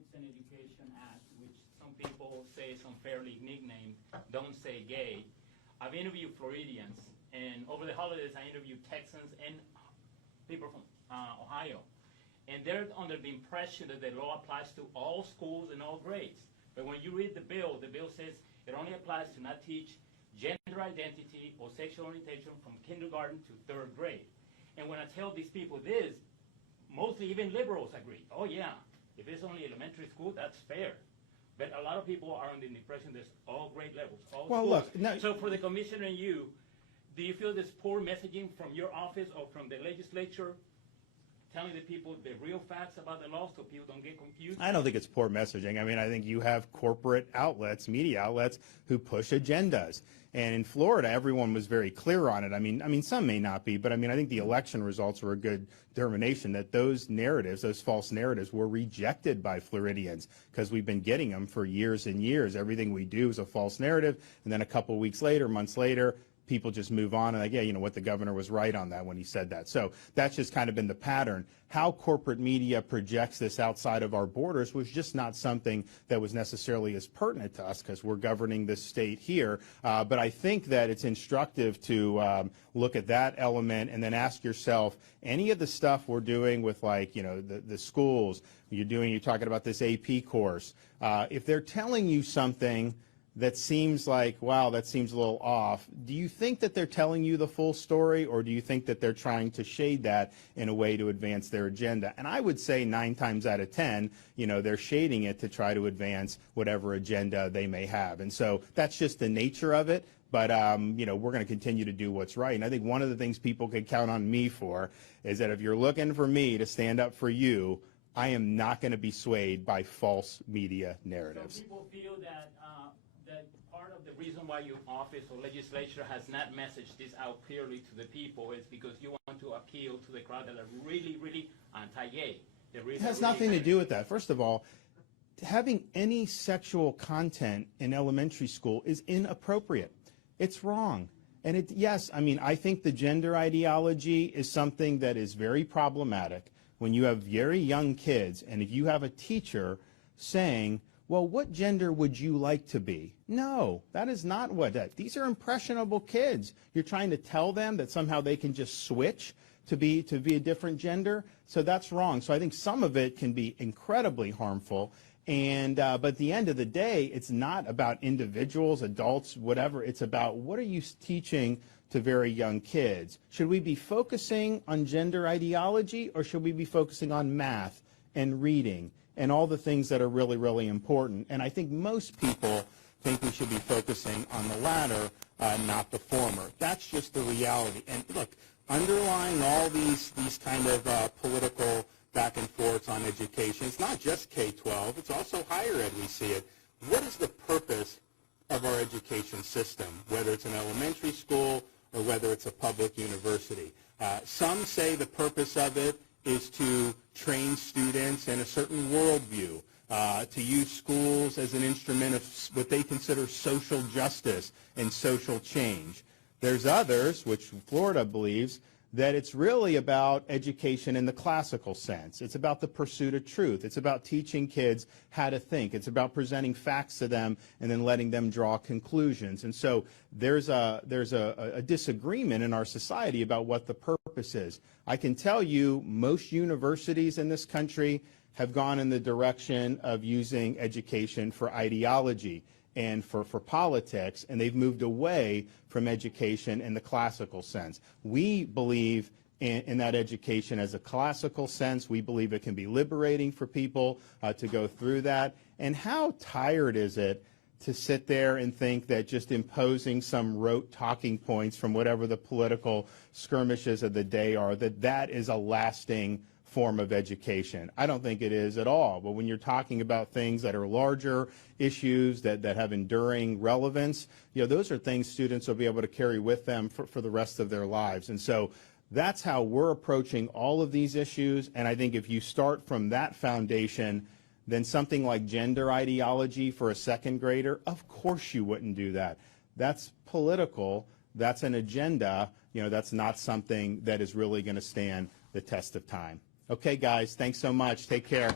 Rights and Education Act, which some people say is unfairly nicknamed Don't Say Gay. I've interviewed Floridians, and over the holidays I interviewed Texans and people from Ohio. And they're under the impression that the law applies to all schools and all grades. But when you read the bill says it only applies to not teach gender identity or sexual orientation from kindergarten to third grade. And when I tell these people this, mostly even liberals agree. Oh yeah, if it's only elementary school, that's fair. But a lot of people are under the impression there's all grade levels, all well, schools. look, no, so for the commissioner and you, do you feel there's poor messaging from your office or from the legislature telling the people the real facts about the law so people don't get confused? I don't think it's poor messaging. I mean, I think you have corporate outlets, media outlets, who push agendas. And in Florida, everyone was very clear on it. I mean, some may not be, but I mean, I think the election results were a good determination that those narratives, those false narratives, were rejected by Floridians because we've been getting them for years and years. Everything we do is a false narrative, and then a couple weeks later, months later, people just move on and like, yeah, you know what, the governor was right on that when he said that. So that's just kind of been the pattern. How corporate media projects this outside of our borders was just not something that was necessarily as pertinent to us because we're governing this state here. But I think that it's instructive to look at that element and then ask yourself, any of the stuff we're doing with, like, you know, the schools, you're talking about this AP course, if they're telling you something that seems like, wow, that seems a little off, do you think that they're telling you the full story, or do you think that they're trying to shade that in a way to advance their agenda? And I would say 9 times out of 10, you know, they're shading it to try to advance whatever agenda they may have. And so that's just the nature of it. But, you know, we're going to continue to do what's right. And I think one of the things people can count on me for is that if you're looking for me to stand up for you, I am not going to be swayed by false media narratives. Some people feel that that part of the reason why your office or legislature has not messaged this out clearly to the people is because you want to appeal to the crowd that are really, really anti-gay. It has nothing to do with that. First of all, having any sexual content in elementary school is inappropriate. It's wrong. And yes, I mean, I think the gender ideology is something that is very problematic when you have very young kids and if you have a teacher saying, well, what gender would you like to be? No, that is not what that. These are impressionable kids. You're trying to tell them that somehow they can just switch to be a different gender. So that's wrong. So I think some of it can be incredibly harmful. And but at the end of the day, it's not about individuals, adults, whatever. It's about what are you teaching to very young kids? Should we be focusing on gender ideology, or should we be focusing on math and reading and all the things that are really, really important? And I think most people think we should be focusing on the latter, not the former. That's just the reality. And look, underlying all these kind of political back and forths on education, it's not just K-12, it's also higher ed we see it. What is the purpose of our education system, whether it's an elementary school or whether it's a public university? Some say the purpose of it is to train students in a certain worldview, to use schools as an instrument of what they consider social justice and social change. There's others, which Florida believes, that it's really about education in the classical sense. It's about the pursuit of truth. It's about teaching kids how to think. It's about presenting facts to them and then letting them draw conclusions. And so there's a disagreement in our society about what the purpose is. I can tell you most universities in this country have gone in the direction of using education for ideology and for politics, and they've moved away from education in the classical sense. We believe in that education as a classical sense. We believe it can be liberating for people to go through that. And how tired is it to sit there and think that just imposing some rote talking points from whatever the political skirmishes of the day are, that is a lasting form of education? I don't think it is at all. But when you're talking about things that are larger issues that have enduring relevance, you know, those are things students will be able to carry with them for the rest of their lives. And so that's how we're approaching all of these issues. And I think if you start from that foundation, then something like gender ideology for a second grader, of course you wouldn't do that. That's political. That's an agenda. You know, that's not something that is really going to stand the test of time. Okay, guys, thanks so much. Take care.